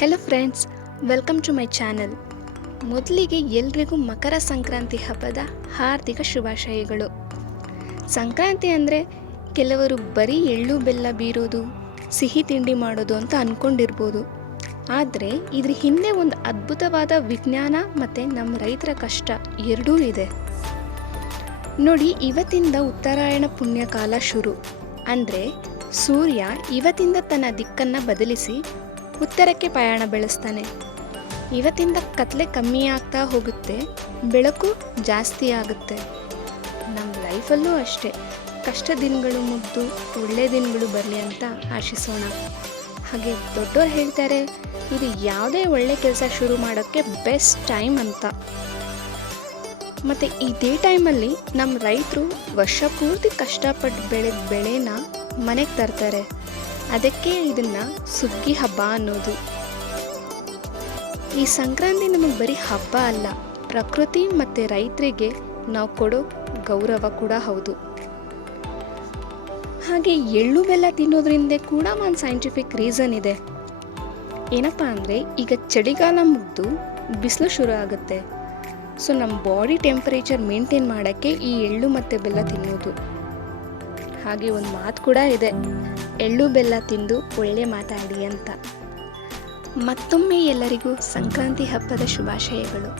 Hello friends, welcome to my channel. ಮೊದಲಿಗೆ ಎಲ್ರಿಗೂ ಮಕರ ಸಂಕ್ರಾಂತಿ ಹಬ್ಬದ ಹಾರ್ದಿಕ ಶುಭಾಶಯಗಳು. ಸಂಕ್ರಾಂತಿ ಅಂದರೆ ಕೆಲವರು ಬರೀ ಎಳ್ಳು ಬೆಲ್ಲ ಬೀರೋದು, ಸಿಹಿ ತಿಂಡಿ ಮಾಡೋದು ಅಂತ ಅಂದ್ಕೊಂಡಿರ್ಬೋದು. ಆದರೆ ಇದ್ರ ಹಿಂದೆ ಒಂದು ಅದ್ಭುತವಾದ ವಿಜ್ಞಾನ ಮತ್ತು ನಮ್ಮ ರೈತರ ಕಷ್ಟ ಎರಡೂ ಇದೆ. ನೋಡಿ, ಇವತ್ತಿಂದ ಉತ್ತರಾಯಣ ಪುಣ್ಯಕಾಲ ಶುರು. ಅಂದರೆ ಸೂರ್ಯ ಇವತ್ತಿಂದ ತನ್ನ ದಿಕ್ಕನ್ನು ಬದಲಿಸಿ ಉತ್ತರಕ್ಕೆ ಪಯಣ ಬೆಳೆಸ್ತಾನೆ. ಇವತ್ತಿಂದ ಕತ್ಲೆ ಕಮ್ಮಿ ಆಗ್ತಾ ಹೋಗುತ್ತೆ, ಬೆಳಕು ಜಾಸ್ತಿ ಆಗುತ್ತೆ. ನಮ್ಮ ಲೈಫಲ್ಲೂ ಅಷ್ಟೇ, ಕಷ್ಟ ದಿನಗಳು ಮುಗಿದು ಒಳ್ಳೆ ದಿನಗಳು ಬರಲಿ ಅಂತ ಆಶಿಸೋಣ. ಹಾಗೆ ದೊಡ್ಡೋರು ಹೇಳ್ತಾರೆ, ಇದು ಯಾವುದೇ ಒಳ್ಳೆ ಕೆಲಸ ಶುರು ಮಾಡೋಕ್ಕೆ ಬೆಸ್ಟ್ ಟೈಮ್ ಅಂತ. ಮತ್ತು ಇದೇ ಟೈಮಲ್ಲಿ ನಮ್ಮ ರೈತರು ವರ್ಷ ಪೂರ್ತಿ ಕಷ್ಟಪಟ್ಟು ಬೆಳೆದ ಬೆಳೆನ ಮನೆಗೆ ತರ್ತಾರೆ. ಅದಕ್ಕೆ ಇದನ್ನು ಸುಗ್ಗಿ ಹಬ್ಬ ಅನ್ನೋದು. ಈ ಸಂಕ್ರಾಂತಿ ನಮಗೆ ಬರೀ ಹಬ್ಬ ಅಲ್ಲ, ಪ್ರಕೃತಿ ಮತ್ತು ರೈತರಿಗೆ ನಾವು ಕೊಡೋ ಗೌರವ ಕೂಡ ಹೌದು. ಹಾಗೆ ಎಳ್ಳು ಬೆಲ್ಲ ತಿನ್ನೋದ್ರಿಂದ ಕೂಡ ಒಂದು ಸೈಂಟಿಫಿಕ್ ರೀಸನ್ ಇದೆ. ಏನಪ್ಪ ಅಂದರೆ, ಈಗ ಚಳಿಗಾಲ ಮುಗಿದು ಬಿಸಿಲು ಶುರು ಆಗುತ್ತೆ. ಸೊ ನಮ್ಮ ಬಾಡಿ ಟೆಂಪರೇಚರ್ ಮೇಂಟೈನ್ ಮಾಡೋಕ್ಕೆ ಈ ಎಳ್ಳು ಮತ್ತು ಬೆಲ್ಲ ತಿನ್ನೋದು. ಹಾಗೆ ಒಂದು ಮಾತು ಕೂಡ ಇದೆ, ಎಳ್ಳು ಬೆಲ್ಲ ತಿಂದು ಒಳ್ಳೆ ಮಾತಾಡಿ ಅಂತ. ಮತ್ತೊಮ್ಮೆ ಎಲ್ಲರಿಗೂ ಸಂಕ್ರಾಂತಿ ಹಬ್ಬದ ಶುಭಾಶಯಗಳು.